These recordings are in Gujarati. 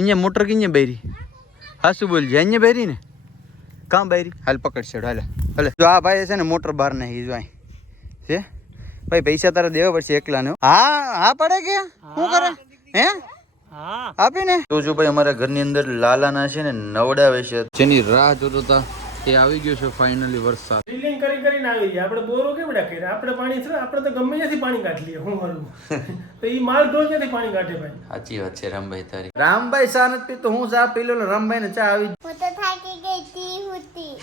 અહીંયા મોટર કિંજે બેરી? હા શું બોલજે અહીંયા બેરી ને? કાં બેરી? હાલ પકડ છેડો હાલે હાલે. જો આ ભાઈ છે ને મોટર બહાર નહીં જો અહીં છે? ભાઈ પૈસા તારે દેવા પડશે એકલા ને હા હા પડે કે? શું કરે? હે? હા. આપીને? તો જો ભાઈ અમારા ઘરની અંદર લાલાના છે ને નવડાવે છે જેની રાહ જોતો હતા એ આવી ગયો છે ફાઇનલી વરસાદ. કરીને આવી જાય આપણે બોરો કેમ રાખીએ? આપણે પાણી છે આપણે તો ગમે ત્યાંથી પાણી કાઢી લઈએ હું હરું. તો એ માલ ઢોર ક્યાંથી પાણી કાઢે ભાઈ? સાચી વાત છે રામભાઈ તારી. રામભાઈ ચા નથી પીતો હું ચા પી લઉં રામભાઈ ને ચા આવી હું તો થાકી ગઈ હતી હુતી.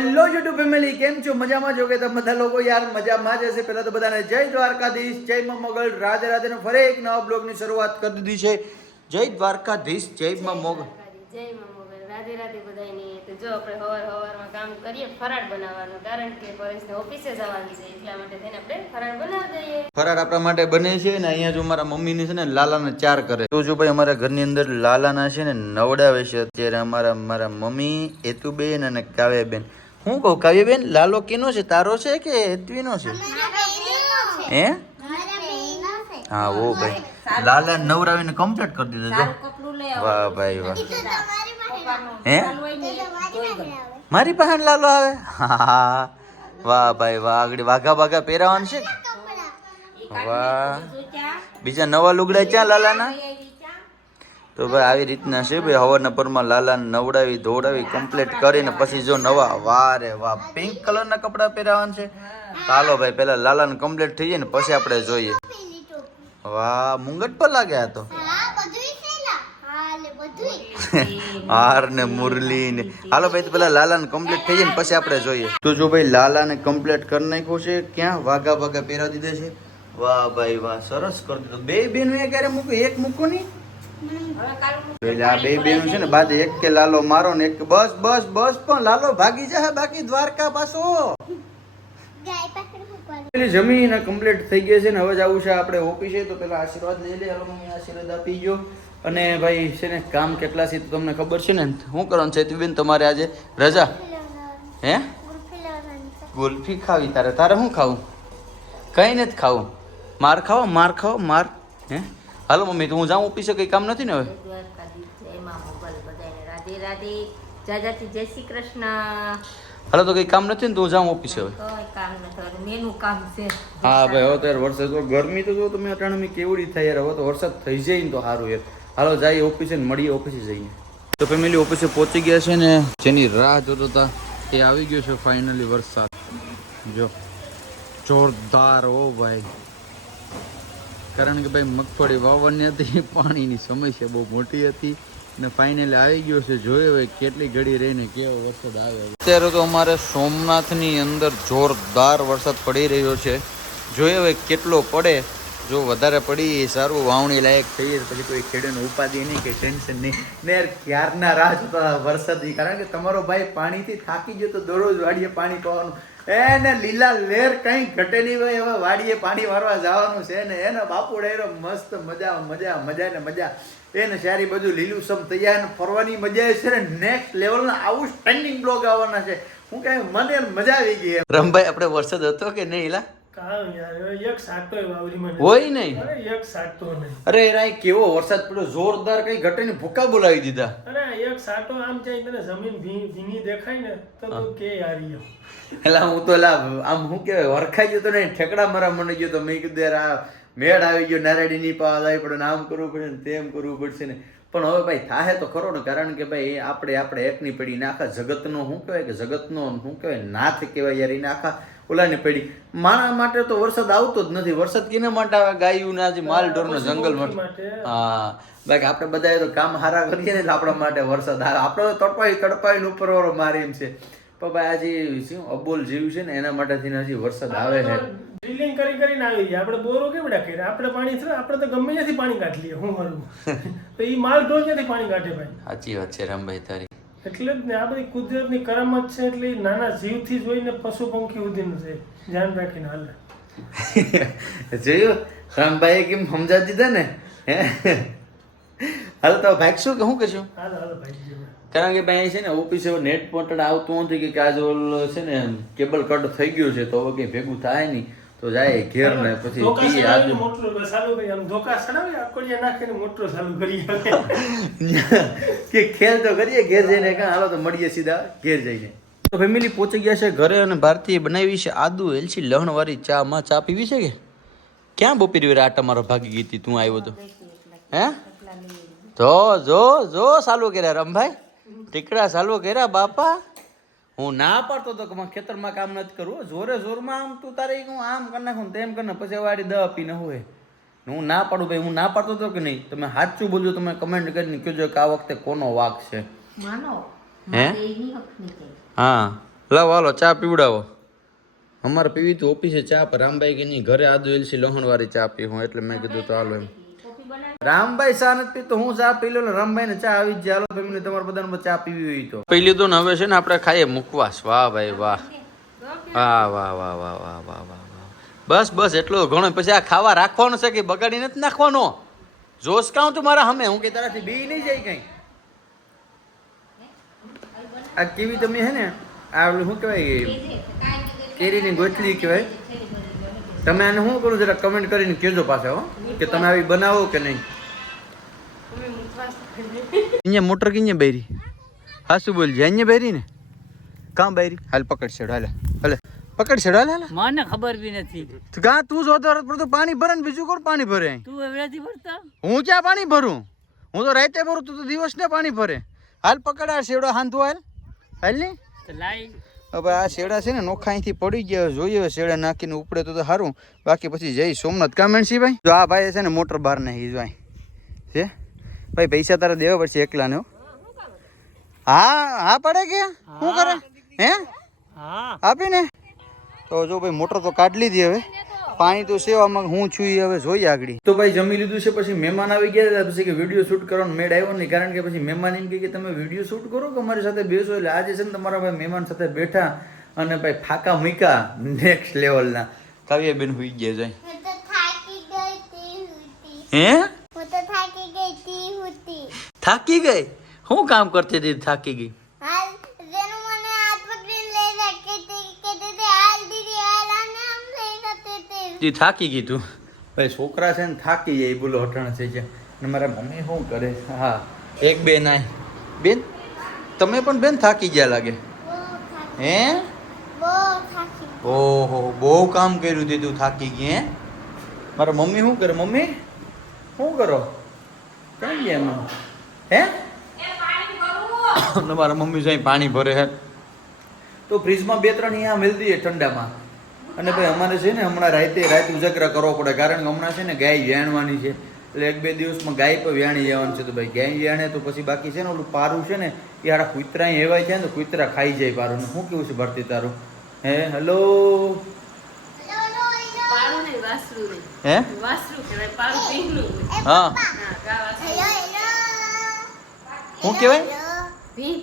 હેલો યુટ્યુબ ફેમિલી કેમ છો? મજામાં જો કે તમે બધા લોકો યાર મજામાં જ હશે. પહેલાં તો બધાને જય દ્વારકાધીશ જય મા મોગલ રાધે રાધે ફરી એક નવા બ્લોગની શરૂઆત કરી દીધી છે. જય દ્વારકાધીશ જય મા મોગલ. જય મા મોગલ રાધે રાધે બધાયની. તો જો આપણે હવાર હવારમાં કામ કરીએ ફરાળ બનાવવાનું. કારણ કે પરેશને ઓફિસે જવાનું છે એટલા માટે થઈને આપણે ફરાળ બનાવી દઈએ. ફરાળ આપણા માટે બને છે ને અહીંયા જો મારા મમ્મીની છે ને લાલાને ચાર કરે. તો જો ભાઈ અમારા ઘરની અંદર લાલાના છે ને નવડાવે છે અત્યારે અમારા મારા મમ્મી એતુબેન અને કાવ્યાબેન. હું કહું કાવ્યાબેન લાલો કેનો છે? તારો છે કે હેતવીનો છે? હે? હા ઓ ભાઈ. લાલા નવરાવીને કમ્પ્લીટ કરી દીધો વાહ ભાઈ વાહ. હે? મારી પાસે લાલો આવે? હા વાહ ભાઈ વાહ આગળ વાઘા વાઘા પહેરાવાનું છે? વાહ. બીજા નવા લુગડા ક્યાં લાલાના? તો ભાઈ આવી રીતના છે ભાઈ હવારના પરમાં લાલાને નવડાવી ધોવડાવી કમ્પ્લીટ કરીને પછી જો નવા વાહ રે વાહ પિંક કલરના કપડાં પહેરાવાના છે? ચાલો ભાઈ પહેલા લાલાને કમ્પ્લીટ થઈ જાય ને પછી આપણે જોઈએ. વાહ મુંગટ પર લાગ્યા તો. હાર ને મુરલી ને હાલો ભાઈ, તો પેલા લાલાને કમ્પ્લીટ થઈ જાય ને પછી આપણે જોઈએ. તો જો ભાઈ, લાલાને કમ્પ્લીટ કરી નાખ્યો છે. ક્યાં? વાઘા વાઘા પહેરા દીધા છે. વાહ ભાઈ, વાહ, સરસ કરી દીધું. બે બેન ક્યારે મૂક્યું એક મૂકો નહીં? બે બેન છે ને બાદ એક કે લાલો મારો ને એક બસ બસ બસ, પણ લાલો ભાગી જાય બાકી દ્વારકા પાછો. પેલી જમીન કમ્પ્લીટ થઈ ગઈ છે ને, હવે આવું છે આપણે ઓફિસે. તો પેલા આશીર્વાદ લઈ લે આશીર્વાદ આપી ગયો. અને ભાઈ છે ને, કામ કેટલા છે તમને ખબર છે ને? શું કરવાનું છે? બેન તમારે આજે રજા? હે? ગુલ્ફી ખાવી તારે. તારે શું ખાવું? કઈ નથી ખાવું. માર ખાવો માર ખાવો, માર. હે? હાલો મમ્મી, તો હું જાઉં ઓફિસે? કંઈ કામ નથી ને હવે? હાલો તો કઈ કામ નથી ને તો હું જાઉં ઓફિસે હવે. હા, ભાઈ, હવે તો યાર વરસાદ ગરમી તો જો તમે અટાણે કેવડી થાય યાર. હવે તો વરસાદ થઈ જાય ને તો સારું યાર. હાલો જઈએ ઓફિસે ને મળીએ ઓફિસે જઈએ. તો ફેમિલી ઓફિસે પહોંચી ગયા છે ને જેની રાહ જોતો એ આવી ગયો છે ફાઇનલી વરસાદ. જો, જોરદાર ઓ ભાઈ. કારણ કે ભાઈ મગફળી વાવવાની હતી, પાણીની સમસ્યા બહુ મોટી હતી ને ફાઇનલી આવી ગયો છે. જોયો હવે કેટલી ઘડી રહીને કેવો વરસાદ આવે અત્યારે તો અમારે સોમનાથની અંદર જોરદાર વરસાદ પડી રહ્યો છે. જોઈએ હવે કેટલો પડે જો વધારે પડી, સારું વાવણી લાયક થઈ જાય પછી કોઈ ખેડૂતને ઉપાધિ નહીં કે ટેન્શન નહીં. ને યાર ક્યારના રાહ જોતા વરસાદથી કારણ કે તમારો ભાઈ પાણીથી થાકી ગયો તો દરરોજ વાડીએ પાણી પાવાનું. એને લીલા લેર કઈ ઘટે નહીં ભાઈ, હવે વાડીએ પાણી વારવા જવાનું છે ને. એને બાપુ ડેરો મસ્ત મજા મજા મજા ને મજા. એને સારી બધું લીલું સમ તૈયાર ને ફરવાની મજા છે ને. નેક્સ્ટ લેવલના આવું સ્ટેન્ડિંગ બ્લોગ આવવાના છે. હું કઈ મને મજા આવી ગઈ રમભાઈ, આપણે વરસાદ હતો કે નહીં એલા હોય નહીં. અરે રાય કેવો વરસાદ પડ્યો જોરદાર કઈ ઘટે ને ભૂકા બોલાવી દીધા. અરે એક સાટો આમ જાય તને જમીન ભીની દેખાય ને તો તું કે યારી એલા હું તો લા આમ શું કે વરખાઈ ગયો તો ને ઠેકડા મારા મને ગયો તો મેં કીધું યાર આ મેળ આવી ગયો નારેડી ની પાવા આવી પડે નામ આમ કરવું પડે ને તેમ કરવું પડશે ને. પણ હવે ભાઈ થાહે તો ખરો ને કારણ કે ભાઈ આપણે આપણે એકની પડી ને આખા જગતનો શું કહેવાય કે જગતનો શું કહેવાય નાથ કહેવાય યાર એને આખા ઓલાની પડી. માણા માટે તો વરસાદ આવતો જ નથી. વરસાદ કેના માટે આવે? ગાયું ના જે માલ ઢોર જંગલ માટે. હા. બાકી આપણે બધા તો કામ હારા કરીએ ને આપણા માટે વરસાદ આવે આપણે તો તડપાઈ તડપાઈને ઉપર વાળો મારે એમ છે. પણ ભાઈ આજે શું અબોલ જીવ છે ને એના માટે થી હજી વરસાદ આવે છે. ડ્રિલિંગ કરી કરીને આવી ગયા. આપણે બોરો કેમ રાખીએ આપણે પાણી છે આપણે તો ગમે ત્યાંથી પાણી કાઢી લઈએ હું હરું. તો એ માલ ઢોર ક્યાંથી પાણી કાઢે ભાઈ? સાચી વાત છે રામભાઈ તારી. એટલે જ ને આ બધી કુદરતની કરામત છે એટલે નાના જીવથી જોઈને પશુ પંખી સુધીનું છે. ધ્યાન રાખીને હાલે. જોયું? રામભાઈએ કેમ સમજા દીધા ને? હાલ તો ભાગશું કે શું કહેશું? હાલો હાલ ભાઈ કારણ કે ભાઈ છે ને ઓફિસે નેટ પોર્ટલ આવતું નથી કે આજે ઓલો છે ને કેબલ કટ થઈ ગયું છે તો હવે કંઈ ભેગું થાય નહીં. તો જાય ઘેર ને પછી ચડાવીને આજુ મોટરો ચાલુ કરી આમ ધોકા સડાવી આકોડિયા નાખીને મોટરો ચાલુ કરી કે ખેલ તો કરીએ ઘેર જઈને કાં હાલો તો મળીએ સીધા ઘેર જઈને. તો ફેમિલી પહોંચી ગયા છે ઘરે અને ભારતીય બનાવી છે આદુ એલચી લહણવાળી ચા માં ચા પીવી છે કે? ક્યાં બપોરી વેરા આટા મારો ભાગી ગઈ હતી તું આવ્યો તો? હે? જો જો જો સાલું કર્યા રમભાઈ. ટીકડા સાલું કર્યા બાપા. હું ના પાડતો તો કે મારે ખેતરમાં કામ નથી કરવું. જોરે જોરમાં આમ તું તારે હું આમ કરી નાખું તેમ કરી પછી વાડી દવા પીને હોય. હું ના પાડું ભાઈ હું ના પાડતો હતો કે નહીં? તમે સાચું બોલજો તમે કમેન્ટ કરીને કહેજો કે આ વખતે કોનો વાક છે. હે? હા. લાવો હાલો ચા પીવડાવો. અમારે પીવી તો ઓફિસે ચા પર. રામભાઈ કે નહીં ઘરે આદુ એલસી લહણવાળી ચા પી હું એટલે મેં કીધું તો હાલો એમ. રામભાઈ ચા તો હું ચા પી લઉં રામભાઈ ને ચા આવી જ જાય. હાલો તમારા બધાને ચા પીવી હોય તો. પી લીધું હવે છે ને આપણે ખાઈએ મુકવાસ વાહ, ભાઈ, વાહ. વાહ વાહ વાહ વાહ વાહ વાહ વાહ બસ બસ, એટલો ઘણો. પછી આ ખાવા રાખવાનો છે કે બગાડી નથી નાખવાનો? જોશ કાઉં તું મારા હમે? હું કે તારાથી બી નહીં જાય કઈ. આ કેવી તમે હે ને, આ શું કહેવાય કેરીની ગોટલી કહેવાય. તમે આને શું કરું જરા કમેન્ટ કરીને કહેજો પાછા હો. કે તમે આવી બનાવો કે નહીં. અહીંયા મોટર કિંયા બેરી? હા શું બોલજે અહીંયા બેરી ને? કાં બેરી? હાલ પકડ છેડો હાલે હાલે. પકડ છેડો હાલે હાલે. મને ખબર બી નથી. તો કાં તું જોતો પર તો પાણી ભરે ને બીજું કોણ પાણી ભરે તું એવડાથી ભરતા? હું ક્યાં પાણી ભરું? હું તો રાતે ભરું તું તો દિવસ ને પાણી ભરે. હાલ પકડ આ છેડો હાંધો હાલ. હાલ ને. લાઈ હવે આ શેડા છે ને નોખા અહીંથી પડી ગયા જોઈએ શેડા નાખીને ઉપડે તો સારું બાકી પછી જઈ સોમનાથ. કામેણસી ભાઈ? જો આ ભાઈ છે ને મોટર બહાર નાખી જો અહીં છે? ભાઈ પૈસા તારે દેવા પડશે એકલાને હા. હા પડે કે? શું કરે? હે. આપીને? તો જો ભાઈ મોટર તો કાઢ લીધી હવે. પાણી તો સેવામાં હું છું હવે જોઈએ આગળ. તો ભાઈ જમી લીધું છે પછી મહેમાન આવી ગયા હતા પછી કે વીડિયો શૂટ કરવાનો મેળ આવ્યો નહીં કારણ કે પછી મહેમાન એમ કહે કે તમે વીડિયો શૂટ કરો કે અમારી સાથે બેસો? એટલે આજે છે ને તમારા ભાઈ મહેમાન સાથે બેઠા અને ભાઈ ફાકા મૂક્યા નેક્સ્ટ લેવલના કાવ્યાબેન હુઈ ગયા જાય. હે થાકી ગઈ હે? હું તો થાકી ગઈ તી હુતી. થાકી ગઈ? શું કામ કરતી હતી થાકી ગઈ? તી થાકી ગયું ભાઈ, છોકરા છે ને થાકી જાય બોલો હટાણ થઈ જાય. અને મારા મમ્મી શું કરે? હા, એક બેન આ બેન, તમે પણ બેન થાકી ગયા લાગે? હે? ઓહો, બહુ કામ કર્યું તે તું થાકી ગઈ, હે? મારા મમ્મી શું કરે? મમ્મી, શું કરો? કેમ ગયા એમાં? હે? મારા મમ્મી જઈ પાણી ભરે હે. તો ફ્રીજમાં બે ત્રણ અહીંયા મેળ દઈએ ઠંડામાં. અને ભાઈ અમારે છે ને હમણાં રાતે રાત ઉજાગરા કરવો પડે કારણ કે હમણાં છે ને ગાય વ્યાણવાની છે. એટલે એક બે દિવસમાં ગાય પણ વ્યાણી જવાનું છે તો ભાઈ ગાય વ્યાણે તો પછી બાકી છે ને ઓલું પારું છે ને એ હારા કૂતરા એવાય છે ને તો કૂતરા ખાઈ જાય પારું શું કેવું છે ભરતી તારું? હે હેલો? પારું નહીં વાસરું નહીં. હે? પારું. હા. હા શું કહેવાય? હેલો. ભીં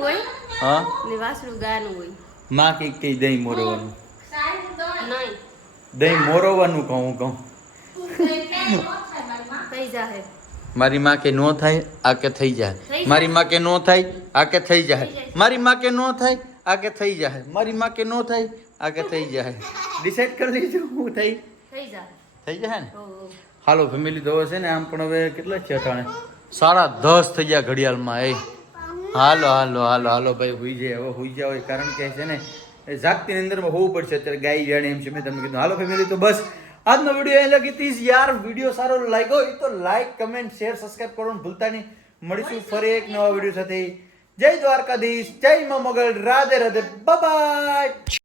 હોય હા. ને વાસરું ગાનું હોય. માં કઈ કઈ દહીં મોરવાનું. નહીં. દહીં મોરવવાનું કહું કહું. મારી માં કે નો થાય આ કે થઈ જાય મારી માં કે નો થાય આ કે થઈ જાય. મારી માં કે નો થાય આ કે થઈ જાય મારી માં કે નો થાય આ કે થઈ જાય ડિસાઈડ કરી લીધું હું થઈ. થઈ જાય થઈ જાય ને. હાલો ફેમિલી તો છે ને આમ પણ હવે કેટલા છે અટાણે સાડા દસ થઈ ગયા ઘડિયાળમાં એ. હાલો હાલો હાલો હાલો ભાઈ હોઈ જાય. હવે હોઈ જાય કારણ કે છે ને એ જાગતી અંદરમાં હોવું પડશે. અત્યારે ગાય જાણે એમ છે. મેં તમને કીધું, હાલો ફેમિલી તો બસ. આજનો વીડિયો અહીં લગી તીસ યાર વીડિયો સારો લાગ્યો હોય તો લાઈક કમેન્ટ શેર સબસ્ક્રાઈબ કરવાનું ભૂલતા નહીં. મળીશું ફરી એક નવા વીડિયો સાથે. જય દ્વારકાધીશ. જય મા મગલ રાધે રાધે. બાય